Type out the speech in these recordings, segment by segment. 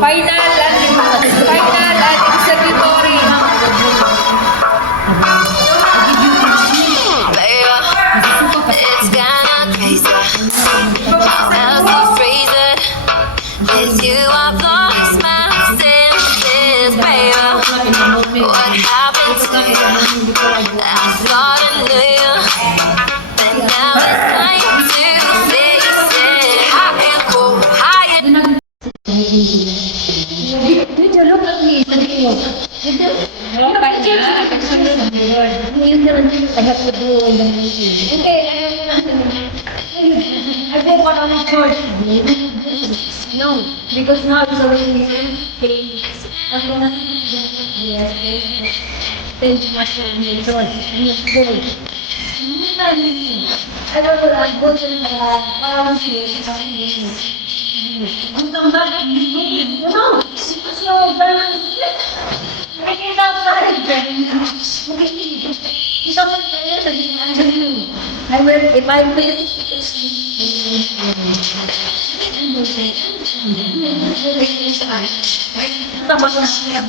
Final and executory. It's kinda crazy. How to phrase it? With you, I've lost my senses, baby. What happened to you? I thought I knew you, but now it's time to face it. High and cool, high and No, because now it's already paid. Thank you much for your joy. I don't know, I go to the I will, if I'm tapos na siya.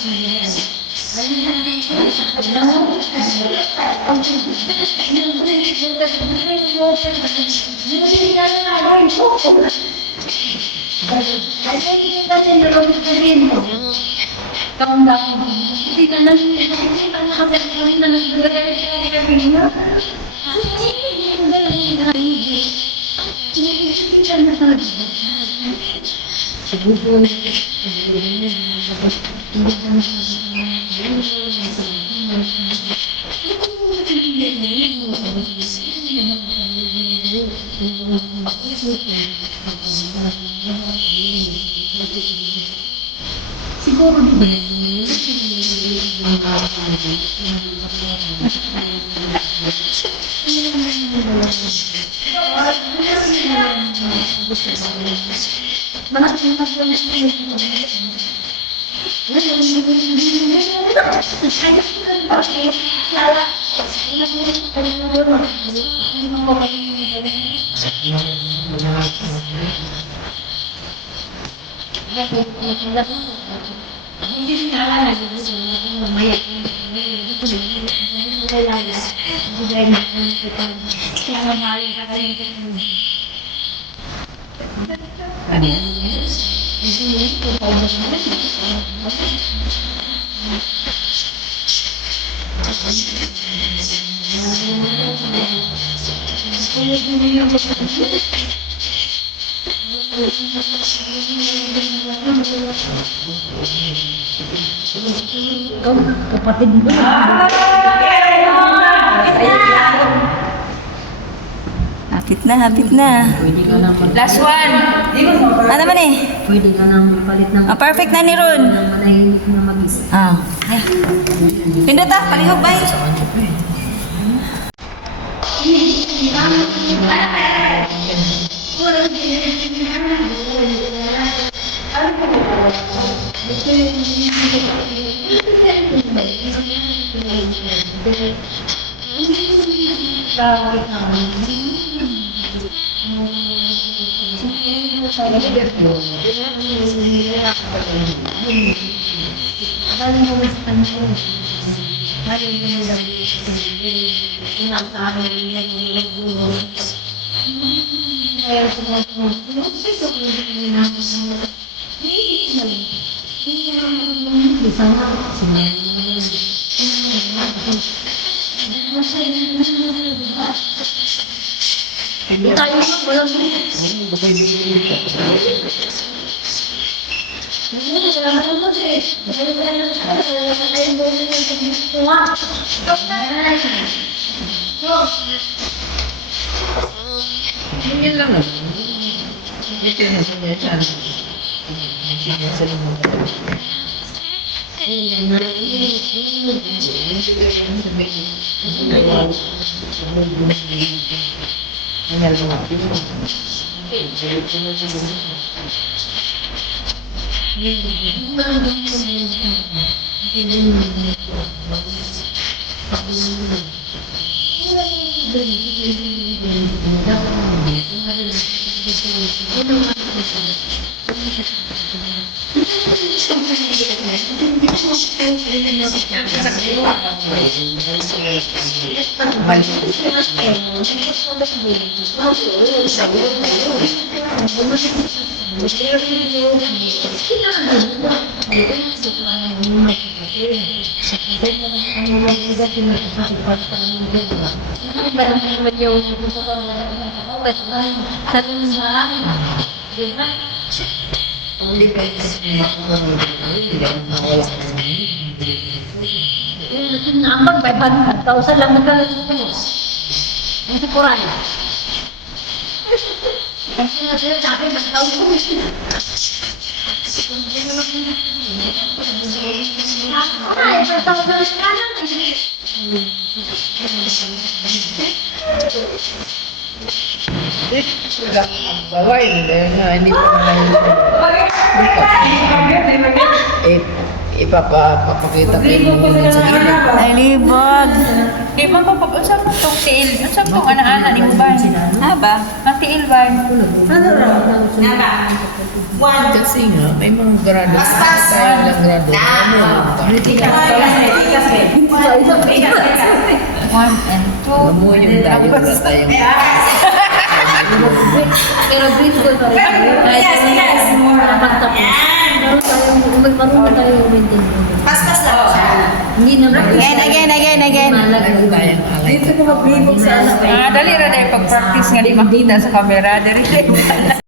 Siguro kapatid mo. Hapit na, hapit na. Pwede ka nang Last one. Ano naman eh? pwede ka nang palit ng Perfect na ni Ron. manahimik na mag-isa. Ay. Pindot palihog ba eh? Ambag, 500,000 lang magkano ang sikuran. Kasi nga sila sabi, mas tao ko. Ay, mas tao ko sa kanan. Bawal, hindi pa ipapakita ko yung sa gilid. Ay, libog. Di man pa pag-usap mo itong tiil. Usap mo ana-ana ni mo ba? Haba. Ang tiil ba? Kasi nga, may mga grado. Tayo ng grado. One and two. Mo yung dayo na tayo. Pero grade school pa rin. Kahit apat tapos. Marunong tayo maintain. Paspas lang siya. Hindi naman. Again. Tayong alay. Dito ko magbibig sa anak. Dali ra dahil pag-practice nga di makita sa camera. Dali rin. Tara.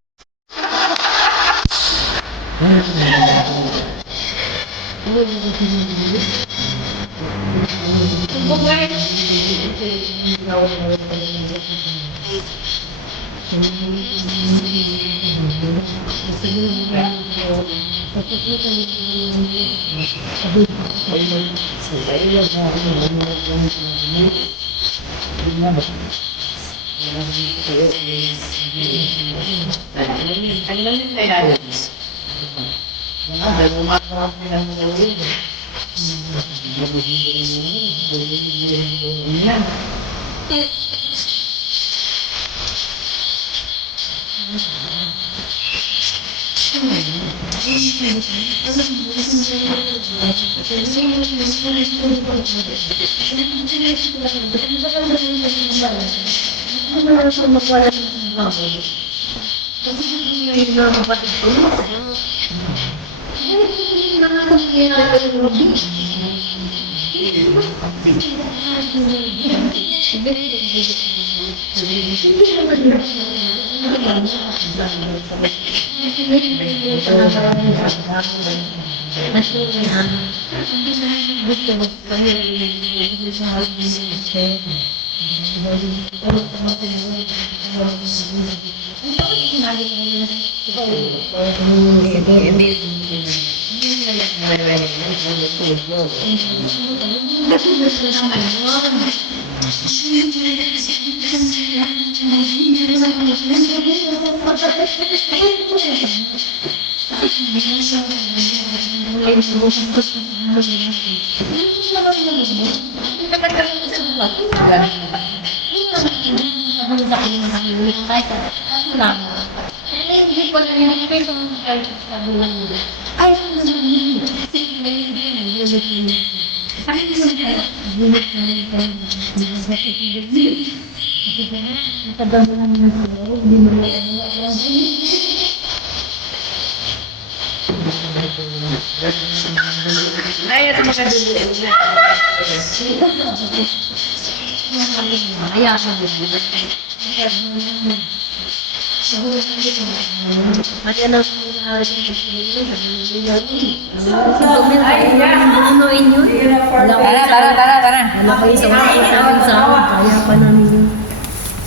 Wala kayo sa mga namin sa amin. Kaya pa namin yun.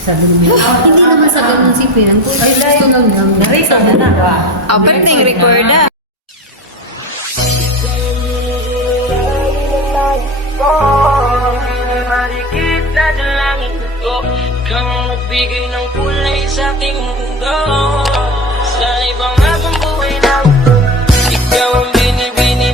Sabi niya. Hindi naman sa ganun si Pian. Gusto lang namin. Apat na yung record ah. Marikit na dalangin ko, kang nagbigay ng kulay sa aking